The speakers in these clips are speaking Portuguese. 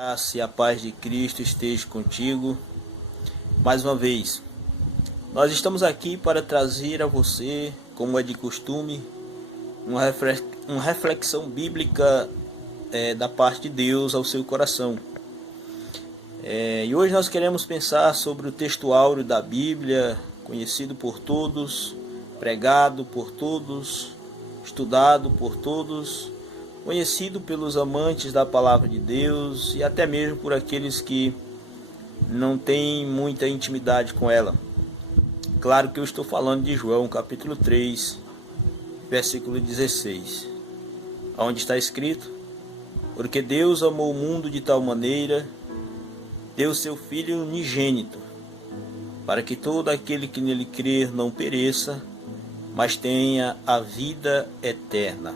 Graça e a paz de Cristo esteja contigo. Mais uma vez, nós estamos aqui para trazer a você, como é de costume, uma reflexão bíblica da parte de Deus ao seu coração. E hoje nós queremos pensar sobre o texto áureo da Bíblia, conhecido por todos, pregado por todos, estudado por todos, conhecido pelos amantes da palavra de Deus e até mesmo por aqueles que não têm muita intimidade com ela. Claro que eu estou falando de João capítulo 3, versículo 16, onde está escrito: porque Deus amou o mundo de tal maneira, deu seu Filho unigênito, para que todo aquele que nele crer não pereça, mas tenha a vida eterna.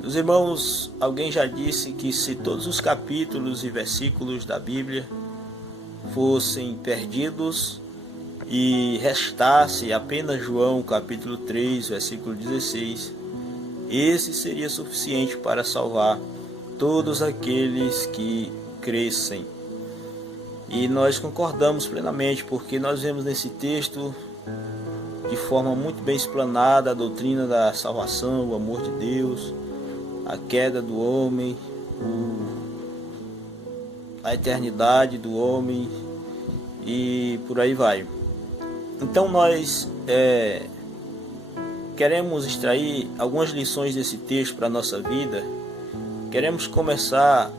Meus irmãos, alguém já disse que se todos os capítulos e versículos da Bíblia fossem perdidos e restasse apenas João capítulo 3, versículo 16, esse seria suficiente para salvar todos aqueles que crescem. E nós concordamos plenamente, porque nós vemos nesse texto de forma muito bem explanada a doutrina da salvação, o amor de Deus, a queda do homem, a eternidade do homem e por aí vai. Então nós queremos extrair algumas lições desse texto para a nossa vida. Queremos começar.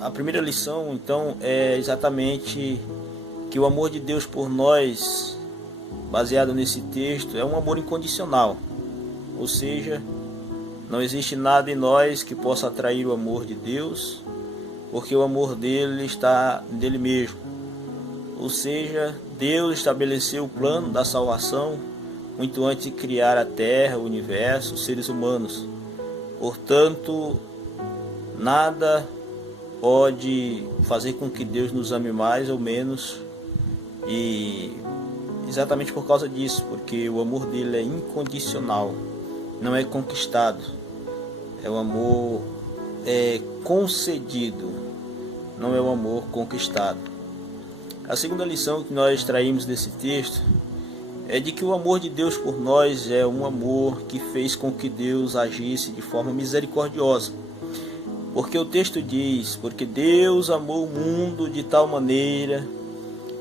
A primeira lição, então, é exatamente que o amor de Deus por nós, baseado nesse texto, é um amor incondicional. Ou seja, não existe nada em nós que possa atrair o amor de Deus, porque o amor dele está nele mesmo. Ou seja, Deus estabeleceu o plano da salvação muito antes de criar a terra, o universo, os seres humanos. Portanto, nada pode fazer com que Deus nos ame mais ou menos, e exatamente por causa disso, porque o amor dele é incondicional, não é conquistado, é um amor concedido, não é um amor conquistado. A segunda lição que nós extraímos desse texto é de que o amor de Deus por nós é um amor que fez com que Deus agisse de forma misericordiosa. Porque o texto diz: porque Deus amou o mundo de tal maneira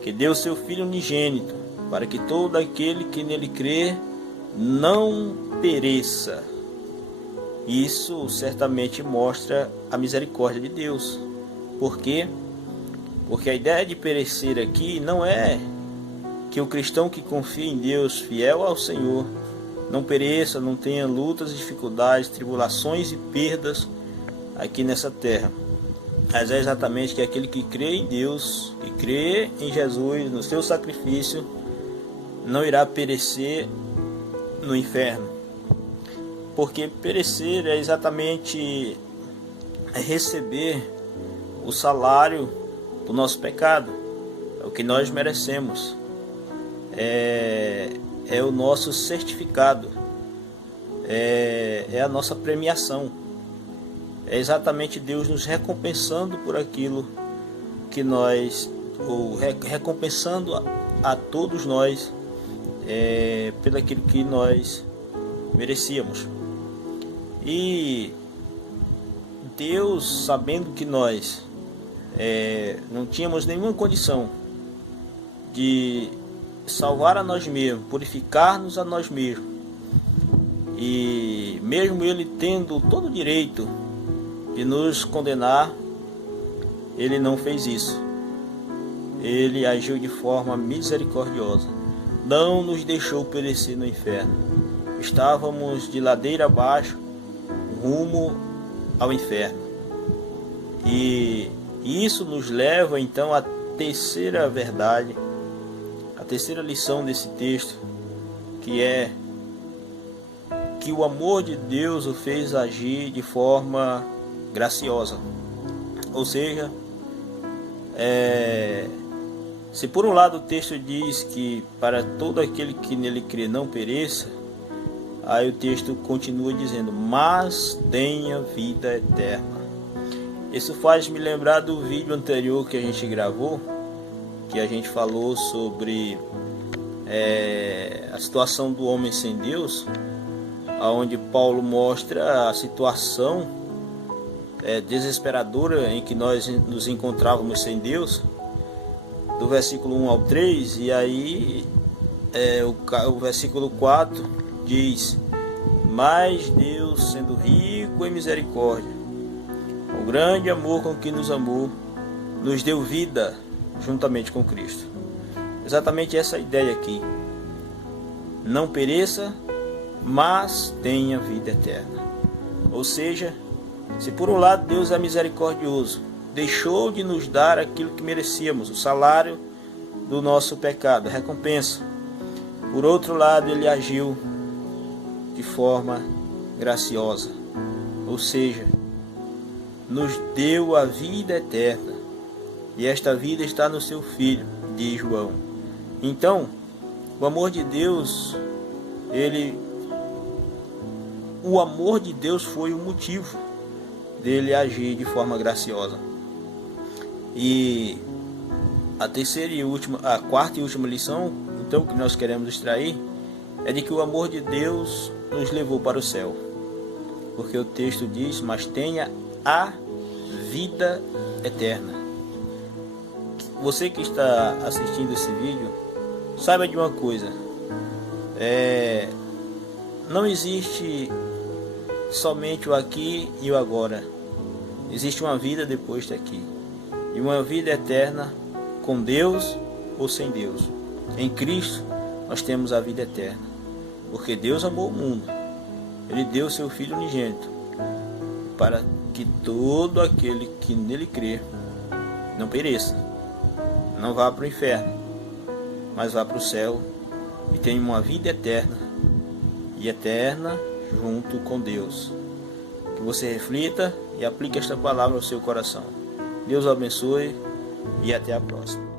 que deu seu Filho unigênito, para que todo aquele que nele crê não pereça. Isso certamente mostra a misericórdia de Deus. Por quê? Porque a ideia de perecer aqui não é que o cristão que confia em Deus, fiel ao Senhor, não pereça, não tenha lutas, dificuldades, tribulações e perdas aqui nessa terra. Mas é exatamente que aquele que crê em Deus, que crê em Jesus, no seu sacrifício, não irá perecer no inferno. Porque perecer é exatamente receber o salário do nosso pecado. É o que nós merecemos. É o nosso certificado. É a nossa premiação. É exatamente Deus nos recompensando por aquilo que nós, ou recompensando a todos nós pelo aquilo que nós merecíamos. E Deus, sabendo que nós não tínhamos nenhuma condição de salvar a nós mesmos, purificar-nos a nós mesmos, e mesmo Ele tendo todo o direito de nos condenar, Ele não fez isso. Ele agiu de forma misericordiosa, não nos deixou perecer no inferno. Estávamos de ladeira abaixo, rumo ao inferno. E isso nos leva então à terceira verdade, a terceira lição desse texto, que é que o amor de Deus o fez agir de forma graciosa. Ou seja, se por um lado o texto diz que para todo aquele que nele crê não pereça, Aí o texto continua dizendo, mas tenha vida eterna. Isso faz me lembrar do vídeo anterior que a gente gravou, que a gente falou sobre a situação do homem sem Deus, onde Paulo mostra a situação desesperadora em que nós nos encontrávamos sem Deus, do versículo 1 ao 3, e aí o versículo 4 diz, mas Deus, sendo rico em misericórdia, o grande amor com que nos amou, nos deu vida juntamente com Cristo. Exatamente essa ideia aqui. Não pereça, mas tenha vida eterna. Ou seja, se por um lado Deus é misericordioso, deixou de nos dar aquilo que merecíamos, o salário do nosso pecado, a recompensa. Por outro lado, Ele agiu de forma graciosa, ou seja, nos deu a vida eterna, e esta vida está no seu Filho, diz João. Então, o amor de Deus, o amor de Deus foi o motivo dele agir de forma graciosa. E a quarta e última lição, então, que nós queremos extrair, é de que o amor de Deus nos levou para o céu. Porque o texto diz, mas tenha a vida eterna. Você que está assistindo esse vídeo, saiba de uma coisa, não existe somente o aqui e o agora. Existe uma vida depois daqui, e uma vida eterna com Deus ou sem Deus. Em Cristo nós temos a vida eterna, porque Deus amou o mundo, Ele deu seu Filho unigênito, para que todo aquele que nele crê não pereça, não vá para o inferno, mas vá para o céu e tenha uma vida eterna, e eterna junto com Deus. Que você reflita e aplique esta palavra ao seu coração. Deus o abençoe e até a próxima.